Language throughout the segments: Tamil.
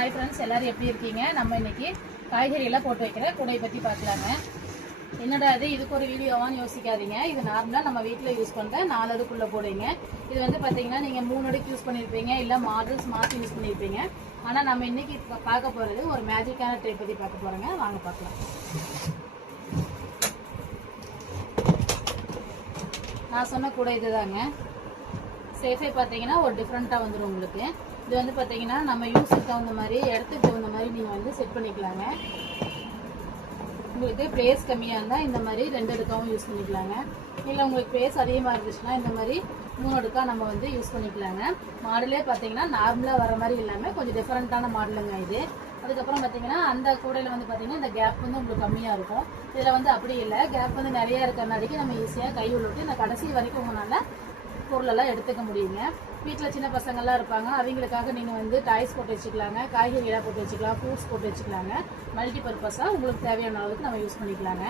ஹாய் ஃப்ரெண்ட்ஸ், எல்லாரும் எப்படி இருக்கீங்க? நம்ம இன்னைக்கு காய்கறியெல்லாம் போட்டு வைக்கிற கூடை பற்றி பார்க்கலாங்க. என்னடா இதுக்கு ஒரு வீடியோவான்னு யோசிக்காதீங்க. இது நார்மலாக நம்ம வீட்டில் யூஸ் பண்ணுற 4 அடுக்குள்ள கூடைங்க. இது வந்து பார்த்தீங்கன்னா நீங்கள் 3 அடுக்கு யூஸ் பண்ணியிருப்பீங்க, இல்லை மாடல்ஸ் மாற்றி யூஸ் பண்ணியிருப்பீங்க. ஆனால் நம்ம இன்னைக்கு பார்க்க போகிறது ஒரு மேஜிக்கான ட்ரை பற்றி பார்க்க போகிறோங்க. வாங்க பார்க்கலாம். நான் சொன்ன கூடை இதுதாங்க. சேஃபே பார்த்தீங்கன்னா ஒரு டிஃப்ரெண்ட்டாக வந்துடும் உங்களுக்கு. இது வந்து பார்த்தீங்கன்னா நம்ம யூஸுக்கு தகுந்த மாதிரி, இடத்துக்கு தகுந்த மாதிரி நீங்கள் வந்து செட் பண்ணிக்கலாங்க. உங்களுக்கு பிளேஸ் கம்மியாக இருந்தால் இந்த மாதிரி 2 அடுக்காவும் யூஸ் பண்ணிக்கலாங்க. இல்லை உங்களுக்கு பிளேஸ் அதிகமாக இருந்துச்சுன்னா இந்த மாதிரி 3 அடுக்காக நம்ம வந்து யூஸ் பண்ணிக்கலாங்க. மாடலே பார்த்தீங்கன்னா நார்மலாக வர மாதிரி இல்லாமல் கொஞ்சம் டிஃப்ரெண்ட்டான மாடலுங்க இது. அதுக்கப்புறம் பார்த்தீங்கன்னா அந்த கூடையில் வந்து பார்த்தீங்கன்னா இந்த கேப் வந்து உங்களுக்கு கம்மியாக இருக்கும். இதில் வந்து அப்படி இல்லை, கேப் வந்து நிறையா இருக்கிறனாடிக்கு நம்ம ஈஸியாக கை விட்டு இந்த கடைசி வரைக்கும் உங்களால் பொருளெல்லாம் எடுத்துக்க முடியுங்க. வீட்டில் சின்ன பசங்கள்லாம் இருப்பாங்க, அவங்களுக்காக நீங்கள் வந்து டாய்ஸ் போட்டு வச்சுக்கலாங்க, காய்கறியெல்லாம் போட்டு வச்சுக்கலாம், ஃப்ரூட்ஸ் போட்டு வச்சுக்கலாங்க. மல்டி பர்பஸாக உங்களுக்கு தேவையான அளவுக்கு நம்ம யூஸ் பண்ணிக்கலாங்க.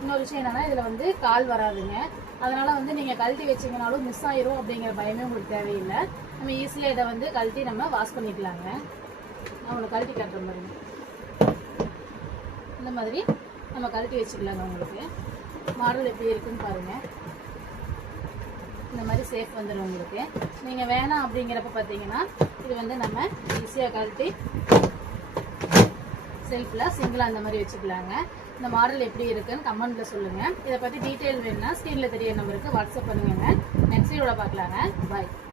இன்னொரு விஷயம் என்னென்னா, இதில் வந்து கால் வராதுங்க. அதனால் வந்து நீங்கள் கழட்டி வச்சிங்கனாலும் மிஸ் ஆயிரும் அப்படிங்கிற பயமே உங்களுக்கு தேவையில்லை. நம்ம ஈஸியாக இதை வந்து கழட்டி நம்ம வாஷ் பண்ணிக்கலாங்க. நான் உங்களுக்கு கழட்டி காட்டுற மாதிரி இந்த மாதிரி நம்ம கழட்டி வச்சுக்கலாங்க. உங்களுக்கு மாடல் எப்படி இருக்குன்னு பாருங்கள். இந்த மாதிரி சேஃப் வந்துடும் உங்களுக்கு. நீங்கள் வேணாம் அப்படிங்கிறப்ப பார்த்தீங்கன்னா இது வந்து நம்ம ஈஸியாக கழட்டி செல்ஃபில் சிங்கிளாக அந்த மாதிரி வச்சுக்கலாங்க. இந்த மாடல் எப்படி இருக்குன்னு கமெண்ட்டில் சொல்லுங்கள். இதை பற்றி டீட்டெயில் வேணும்னா ஸ்க்ரீனில் தெரிய நம்பருக்கு வாட்ஸ்அப் பண்ணுங்க. நெக்ஸ்ட் வீடியோவில் பார்க்கலாங்க. பாய்.